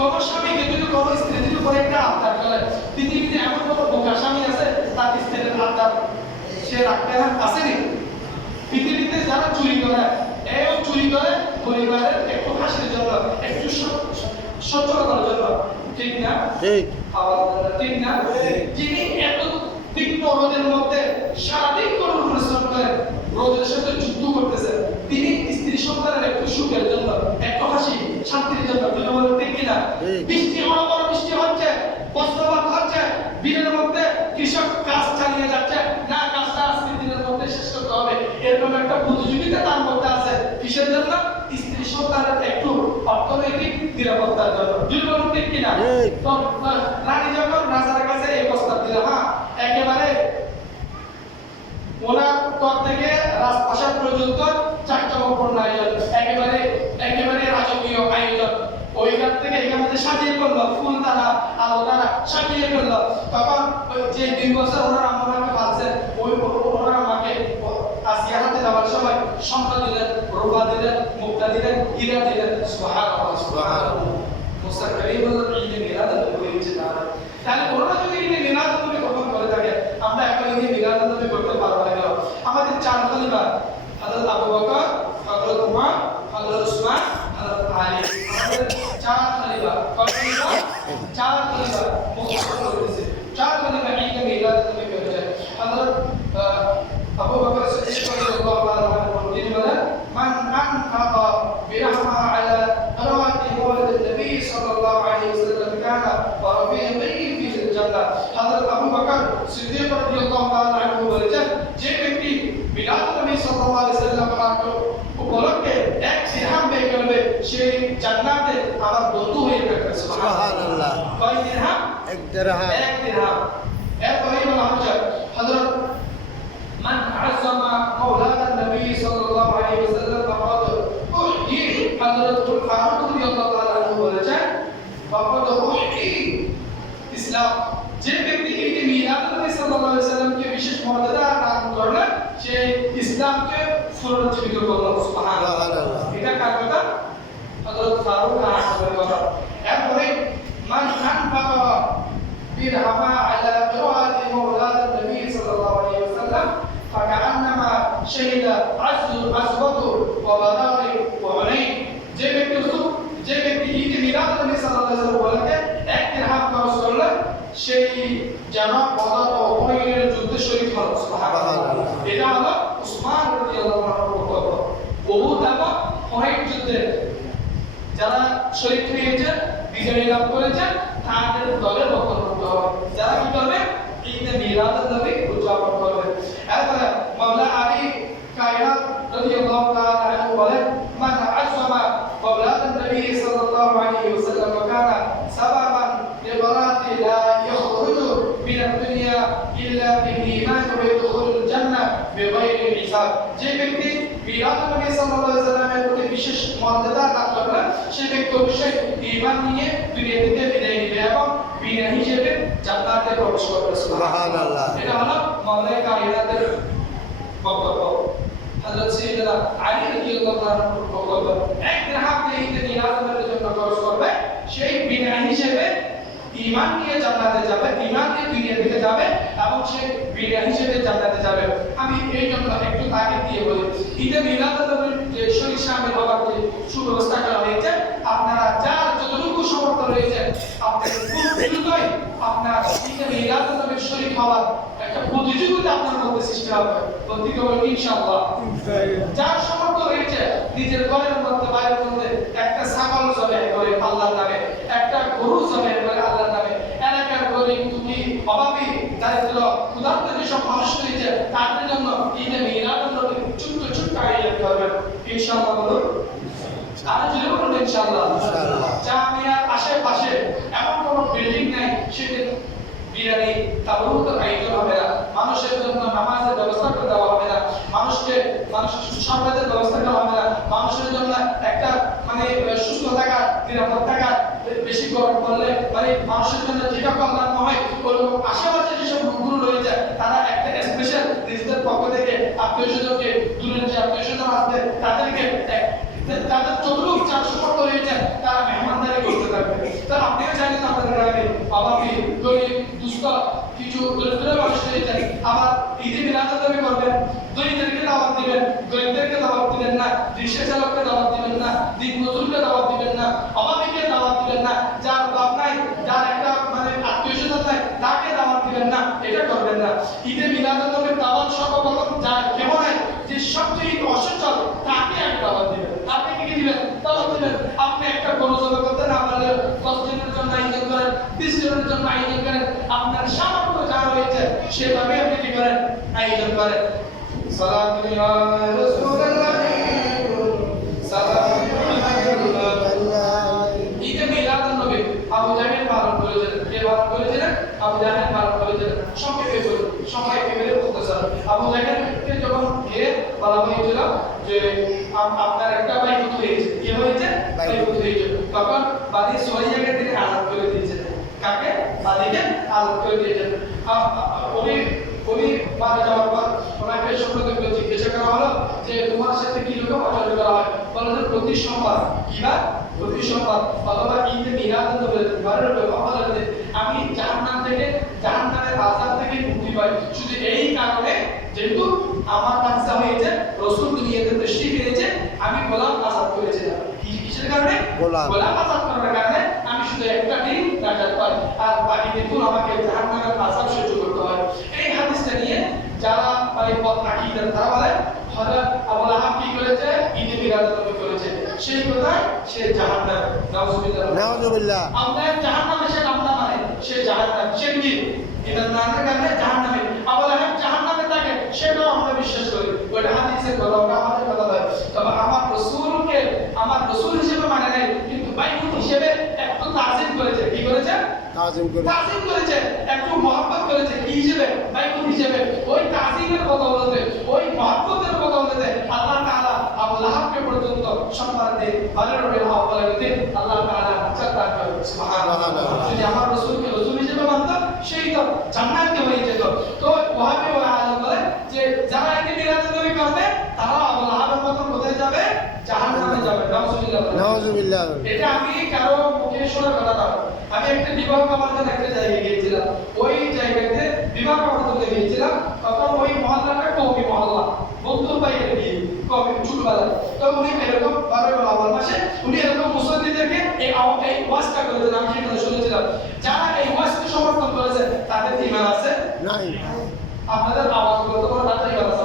কোনো স্বামীকে যদি কোনো স্ত্রী যদি করে একটা আবদার করে, পৃথিবীতে এমন কোনো বোকা স্বামী আছে তার স্ত্রীর আবদার সে রাখতে আসেনি? পৃথিবীতে যারা চুরি করে, এও চুরি করে পরিবারের একটু হাসির জন্য, একটু সচ্ছলতার জন্য, ঠিক না? ঠিক না? যিনি এত তীক্ষ্ণ রোদের মধ্যে সারাদিন কঠোর পরিশ্রম করে রোদের সাথে যুদ্ধ করতেছে, তিনি স্ত্রী সন্তানের একটু সুখের জন্য, একটু হাসি শান্তির জন্য, যদি বলেন ঠিক কিনা? বৃষ্টি হওয়া বড় বৃষ্টি হচ্ছে, বস্ত্রপাত হচ্ছে, দিনের মধ্যে কৃষক কাজ চালিয়ে যাচ্ছে, না কাজটা আজকে দিনের মধ্যে শেষ করতে হবে, এরকম একটা প্রতিযোগিতা তার মধ্যে আছে। কিসের জন্য? স্ত্রী সন্তানের একটু অর্থনৈতিক নিরাপত্তার জন্য, যদি বলেন ঠিক কিনা? তো রানী যখন রাজার কাছে এই প্রস্তাব দিল, হ্যাঁ একেবারে ওনার তর থেকে রাজপ্রাসাদ পর্যন্ত চাকচক্যপূর্ণ আয়োজন, একেবারে রাজকীয় আয়োজন, ওইখান থেকে এখানে সাজিয়ে করলো, ফুল দ্বারা আলো দ্বারা সাজিয়ে করলো। তখন যে 2 বছর ওনার আম্মাকে পালছেন, ওই ওনার আমাকে আসিয়া হাতে দেওয়ার সময় স্বর্ণ দিলেন, রূপা দিলেন, মুক্তা দিলেন, হীরা দিলেন। সুবহানাল্লাহ, সুবহানাল্লাহ। মুসা কারীমুল্লাহ ঈদে মিলাদ হয়েছে না। তাহলে ওনারা যদি ঈদে মিলাদ নবী কখন করে থাকে, আমরা এখন ঈদে মিলাদ নবী করতে পারবো না। আমাদের 4 খলিফা, হযরত আবু বকর, হযরত উমর, হযরত উসমান, হযরত আলী, আমাদের 4 খলিফা, 4 খলিফা মুখস্থ করেছে। 4 খলিফা ঈদে মিলাদ নবী করেছে। হযরত আবু বকর সিদ্দিক রাদিয়াল্লাহু তাআলা আনহু তিনি বলেন, মান আনফাকা বিরহমা আলা রাওয়াতি মাওলিদ নবী সাল্লাল্লাহু আলাইহি ওয়াসাল্লাম কানা ওয়া রাফিকি ফিল জান্নাহ। হযরত আবু বকর সিদ্দিক রাদিয়াল্লাহু তাআলা আনহু বলেছেন, যে ব্যক্তি মিলাদ নবী সাল্লাল্লাহু আলাইহি ওয়াসাল্লাম উপলক্ষে 1 দিরহাম ব্যয় করবে, সেই জান্নাতে আমার বন্ধু হয়ে থাকবে। সুবহানাল্লাহ। কয় দিরহাম? 1 দিরহাম। 1 দিরহাম। এরপরে বলা হচ্ছে হযরত মান আযযামা মাওলানা নবী সাল্লাল্লাহু আলাইহি ওয়াসাল্লাম ফাকাদ উহদি। হযরত ফারুক রাদিয়াল্লাহু তাআলা আনহু বলেছেন, ফাকাদ উহদি ইসলাম। যে ব্যক্তি ঈদে মিলাদ নবী সাল্লাল্লাহু আলাইহি ওয়াসাল্লামকে বিশেষ মর্যাদা দান করবে, সে ইসলামকে পুনরুজ্জীবিত করলো। সুবহানাল্লাহ। এটা কার কথা? হযরত ফারুক রাদিয়াল্লাহু কথা। এরপরে মান আনফাকা বিরহামা আলা কিরাআতি মাওলানা নবী সাল্লাল্লাহু আলাইহি ওয়াসাল্লাম ফাকান্নামা শাহিদা আসবাতু ওয়া বাদারি ওয়া হুনাইন। যে ব্যক্তি ঈদে মিলাদ নবী সাল্লাল্লাহু আলাইহি ওয়াসাল্লাম বলে 1 দিরহাম খরচ করলে, সেই যেন বদর ও হুনাইনের যুদ্ধে শরীক হলো। সুবহানাল্লাহ। এটা হলো উসমান রাদিয়াল্লাহু আনহুর বক্তব্য। উহুদ এবং হুনাইন যুদ্ধে যারা শরীক হয়েছে, বিজয় লাভ করেছে, তাদের দলের অন্তর্ভুক্ত হবে। যারা কি করবে? ঈদে মিলাদ নবী উদযাপন করবে। এরপরে মাওলা আলী কায়নাত রাদিয়াল্লাহু তাআলা আনহু বলেন, মান আযযামা মাওলানা নবী সাল্লাল্লাহু আলাইহি ওয়াসাল্লাম কানা সাবাবান লিবারাতি লা ইয়াখরুজু মিনাদ দুনিয়া ইল্লা বিল ঈমান ওয়া ইয়াদখুলুল জান্নাহ বিগাইরি হিসাব। যে ব্যক্তি মিলাদ নবী সাল্লাল্লাহু আলাইহি ওয়াসাল্লামের প্রতি বিশেষ মর্যাদা দান করবে, সেই ব্যক্তি অবশ্যই ঈমান নিয়ে দুনিয়া থেকে বিদায় নিবে এবং বিনা হিসেবে জান্নাতে প্রবেশ করবে। সুবহানাল্লাহ। এটা হলো মাওলা কায়নাতের বক্তব্য। হযরত সাইয়েদনা আলী রাদিয়াল্লাহু তাআলা বক্তব্য, 1 দিরহাম দিয়ে ঈদে মিলাদ নবীর জন্য খরচ করবে, সেই বিনা হিসেবে ঈমান নিয়ে জান্নাতে যাবে, ঈমান নিয়ে দুনিয়া থেকে যাবে এবং সে বিনা হিসেবে জান্নাতে যাবে। আমি এই জন্য একটু তাকিদ দিয়ে বলি, ঈদে মিলাদ নবীর যে শরীক শামিল হওয়ার যে সুব্যবস্থা করা হয়েছে, আপনারা যার যতটুকু সামর্থ্য রয়েছে, আপনাদের খুব দ্রুতই আপনার ঈদে মিলাদ নবীর শরীক হওয়ার একটা প্রতিযোগিতা আপনার মধ্যে সৃষ্টি হবে। প্রতি করবেন ইনশাআল্লাহ। যার সামর্থ্য রয়েছে, নিজের ঘরের মধ্যে, বাইরের মধ্যে একটা ছাগল জবাই করে আল্লাহর নামে, একটা গরু জবাই করে আল্লাহর নামে, এলাকার গরিব দুঃখী অভাবী দারিদ্র ক্ষুধার্ত যেসব মানুষ রয়েছে, তাদের জন্য ঈদে মিলাদ নবীর ছোট্ট আয়োজন করবেন ইনশাআল্লাহ। বলুন আর যদি বলুন ইনশাআল্লাহ। জামিয়ার আশেপাশে এমন কোনো বিল্ডিং নাই সেখানে বিরিয়ানি তাবরুক আয়োজন হবে না, মানুষের জন্য নামাজের ব্যবস্থা করে দেওয়া হবে না, মানুষের সম্পদের ব্যবস্থা করা হবে না, মানুষের জন্য একটা সুস্থ থাকা, নিরাপদ থাকা, বেশি গরম করলে মানুষের জন্য যেটা কল্যাণ হয়, ওরকম আশেপাশে যেসব রোগগুলো রয়েছে, তারা একটা স্পেশাল নিজেদের পক্ষ থেকে আত্মীয় স্বজনকে, দূরের যে আত্মীয় স্বজন আছে তাদেরকে, তাদের যতটুকু চার সম্পর্ক রয়েছে, তারা মেহমানদারি করতে থাকবে। তাহলে আপনিও জানেন আপনাদের গ্রামে অভাবী গরিব দুস্থ কিছু দরিদ্র মানুষ রয়েছে, আবার ঈদে মিলাদুন্নবী করবেন, দরিদ্রদেরকে দাওয়াত দিবেন, গরিবদেরকে দাওয়াত দিবেন না, রিক্সা চালককে দাওয়াত দিবেন না, দিন মজুরকে দাওয়াত দিবেন না, অভাবীকে দাওয়াত দিবেন না, যার বাপ নাই, যার একটা মানে আত্মীয় স্বজন নাই তাকে দাওয়াত দিবেন না, এটা করবেন না। ঈদে মিলাদুন্নবীর দাওয়াত সর্বপ্রথম যার কেমন হয় যে সবচেয়ে অসচ্ছল তাকে এক দাওয়াত দিবেন। আপনি কি দিবেন? দাওয়াত দিবেন। আপনি একটা গরু জবাই করতে না পারলে 10 জনের জন্য আয়োজন করেন, 20 জনের জন্য আয়োজন করেন, আপনার সামর্থ্য যা রয়েছে সেভাবে আপনি কি করেন? আয়োজন করেন। সালাতু আলা রাসূলিল্লাহ সালাতু আলাইহি। ঈদে মিলাদুন্নবী আবু জাহেল পালন করেছেন। কে পালন করেছিলেন? আবু জাহেল পালন করেছিলেন। সংক্ষেপে বলে মুখতাসার। আবু জাহেলকে যখন গিয়ে বলা হয়েছিল যে আপনার একটা ভাই পুত্র হয়েছে, কি হয়েছে? ভাই পুত্র হয়েছে, তখন বাদী সুরাইয়াকে তিনি আযাদ করে দিয়েছেন। কাকে? বাদীকে আযাদ করে দিয়েছেন। উনি মারা যাওয়ার পর ওনাকে সম্পর্কে জিজ্ঞাসা করা হলো যে তোমার সাথে কি রকম আচরণ করা হয়? বললেন যে প্রতি সোমবার, কিবা প্রতি সোমবার অথবা ঈদে মিলাদুন্নবী বলেন আমি জাহান্নাম থেকে, জাহান্নামের আযাব থেকে মুক্তি পাই শুধু এই কারণে, যেহেতু আমার কাছে হয়েছে রাসূল দুনিয়াতে তাশরীফ এনেছে, আমি গোলাম আযাদ করেছিলাম। কিসের কারণে? গোলাম আযাদ করার কারণে আমি শুধু একটা দিন নাজাত পাই, আর বাকি দিনগুলো আমাকে জাহান্নামের আযাব সহ্য করতে হয়। এই হাদিসটা নিয়ে যারা মানে আকীদা তারা বলে হযরত আবু লাহাব কি করেছে? ঈদে মিলাদুন্নবী করেছে, সেই কথায় সে জাহান্নামে। নাউযুবিল্লাহ। আমাদের জাহান্নামে সে নাম না মানে সে জাহান্নাম, সে কি এটা না কারণে জাহান্নামে। আবু লাহাব জাহান্নামে থাকে সেটাও আমরা বিশ্বাস করি, ওটা হাদিসের কথা, ওটা আমাদের কথা নয়। তবে আমার রাসূলকে আমার রাসূল হিসেবে মানে নাই, কিন্তু বাইকুল হিসেবে একটু তাজিম করেছে। কি করেছে? তাজিম করেছে, একটু মহব্বত করেছে। কি হিসেবে? বাইকুল হিসেবে। ওই তাজিমের বদৌলতে, ওই মহব্বতের বদৌলতে আল্লাহ তাআলা আবু লাহাবকে পর্যন্ত সম্মান দেন, ভালোর বদৌলতে আল্লাহ তাআলা চাতা করে। সুবহানাল্লাহ। যদি আমার রাসূলকে রাসূল হিসেবে মানত সেই তো জান্নাতে হয়ে যেত। তো ওয়াহাবি ও আলেম বলে যে যারা ঈদে মিলাদুন্নবী করবে তারা আবু লাহাবের মত কোথায় যাবে? জাহান্নামে যাবে। নাউযুবিল্লাহ। এটা আমি কারো মুখে শোনা কথা না, আমি একটা বিবাহ করার জন্য একটা জায়গায় গিয়েছিলাম। ওই জায়গাতে বিবাহ করার জন্য গিয়েছিলাম, তখন ওই মহল্লাটা কওমি মহল্লা, বন্ধুর বাইরে গিয়ে কওমি ছোটবেলায়। তো উনি এরকম 12 আওয়াল মাসে উনি এরকম মুসল্লিদেরকে এই ওয়াজটা করেছেন, আমি সেটা শুনেছিলাম। যারা এই ওয়াজকে সমর্থন করেছে তাদের ঈমান আছে? নাই। আপনাদের আওয়াজ বলতে কোনো তাদের ঈমান আছে?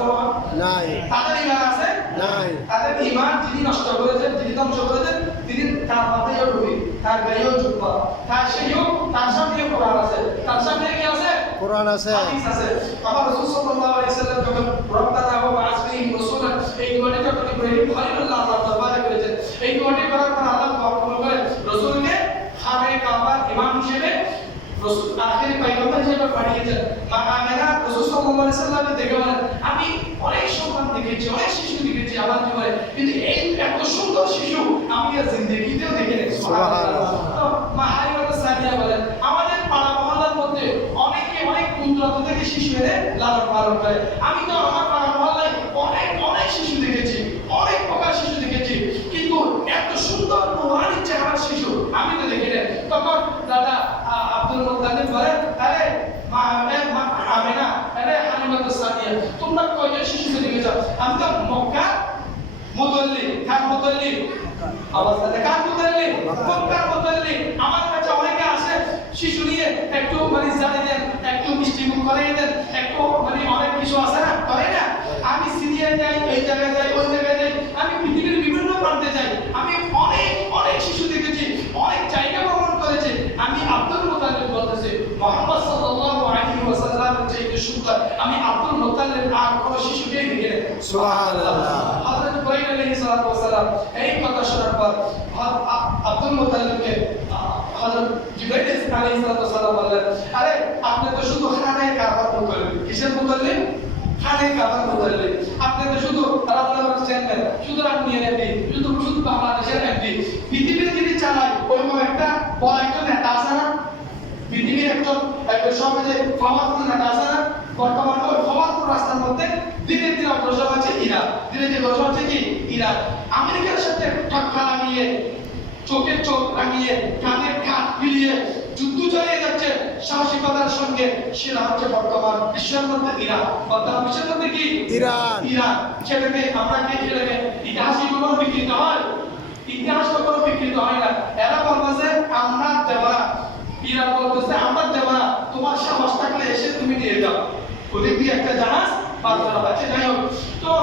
নাই। তাদের ঈমান আছে? নাই। তাদের ঈমান যিনি নষ্ট করেছেন, যিনি ধ্বংস করেছেন, তিনি তার মাথায়ও টুপি, তার গায়েও জুব্বা, তার সেও তার সামনেও কোরআন আছে, তার সামনে কি আছে? কোরআন আছে, হাদিস আছে। আমার রাসূল সাল্লাল্লাহু আলাইহি ওয়াসাল্লাম যখন রব্বানা ওয়া বা'আসনি রাসূলান এই দোয়াটি যখন ইব্রাহিম খলিলুল্লাহ আল্লাহ দরবারে করেছেন, এই দোয়াটি করার পর আল্লাহ কবুল করে রাসূলকে খানে কাবার ইমাম হিসেবে রাসূল আখিরি পয়গম্বর হিসেবে পাঠিয়েছেন। মা আমেনা রাসূল সাল্লাল্লাহু আলাইহি ওয়াসাল্লামকে দেখে বলেন আমি অনেক সন্তান দেখেছি, অনেক শিশু দেখেছি আমার জীবনে, কিন্তু এই এত সুন্দর শিশু আমি আর জিন্দেগিতেও দেখিনি। সুবহানাল্লাহ। তো মা হালিমা সাদিয়া বলেন আমাদের পাড়া মহল্লার মধ্যে অনেকে অনেক দূরান্ত থেকে শিশু এনে লালন পালন করে, আমি তো আমার পাড়া মহল্লায় অনেক অনেক শিশু দেখেছি, অনেক প্রকার শিশু দেখেছি, কিন্তু এত সুন্দর নুরানি চেহারার শিশু আমি তো দেখিনি। তখন দাদা আব্দুল মুত্তালিব বলেন আরে মা আমেনা, আরে হালিমা সাদিয়া তোমরা কয়জন শিশু দেখেছো? আমি তো মক্কা মুতাল্লি, কার মুতাল্লি? অবস্থাতে কার মুতাল্লি? মক্কার মুতাল্লি। আমার কাছে অনেকে আসে শিশু নিয়ে একটু মানে জানি দেন, একটু মিষ্টি মুখ করাই দেন, একটু মানে অনেক কিছু আছে না, করে না? আমি সিরিয়া যাই, এই জায়গায় যাই, ওই জায়গায় যাই, আমি পৃথিবীর বিভিন্ন প্রান্তে যাই, আমি অনেক অনেক শিশু দেখেছি, অনেক জায়গা ভ্রমণ করেছি। আমি আব্দুল মুত্তালিব বলতেছি মুহাম্মদ সাল্লাল্লাহু আলাইহি ওয়াসাল্লামের চাইতে সুন্দর আমি আব্দুল মুত্তালিব আর কোনো শিশুকেই দেখিনি। সুবহানাল্লাহ। হযরত ইব্রাহিম আলাইহিস সালাতু ওয়াস সালাম এই কথা শোনার পর আব্দুল মুত্তালিবকে হযরত জিবরাইল আলাইহিস সালাতু ওয়াস সালাম বললেন আরে আপনি তো শুধু খানায় কাবার মুতাল্লিব। কিসের মুতাল্লিব? খানায় কাবার মুতাল্লিব। আপনি তো শুধু রান্নাঘরের চেয়ারম্যান, শুধু রান্নিয়ে এমপি, শুধু বাংলাদেশের এমপি। পৃথিবীর যিনি চালায় ওইরকম একটা বড় একজন নেতা আছে না? পৃথিবীর একজন সমাজে পাওয়ারফুল নেতা আছে না? বর্তমানে ওই পাওয়ারফুল রাস্তার মধ্যে ধীরে ধীরে অগ্রসর হচ্ছে ইরান, ধীরে ধীরে অগ্রসর হচ্ছে কি ইরান। আমেরিকার সাথে ধাক্কা লাগিয়ে, চোখে চোখ লাগিয়ে, কাঁধে কাঁধ দিয়ে যুদ্ধ চালিয়ে যাচ্ছে সাহসিকতার সঙ্গে, সেটা হচ্ছে বর্তমান বিশ্বের মধ্যে ইরান। বর্তমান বিশ্বের মধ্যে কি? ইরান। ইরান। সেটাকে আমরা কি সেটাকে ইতিহাস কখনো বিকৃত হয়? ইতিহাস কখনো বিকৃত হয় না। এরা বলতেছে আমরা দেব না, ইরান বলতেছে আমরা দেব না, তোমার সাহস থাকলে এসে তুমি নিয়ে যাও। ওদিক দিয়ে একটা জাহাজ পার করা হচ্ছে। যাই হোক, তো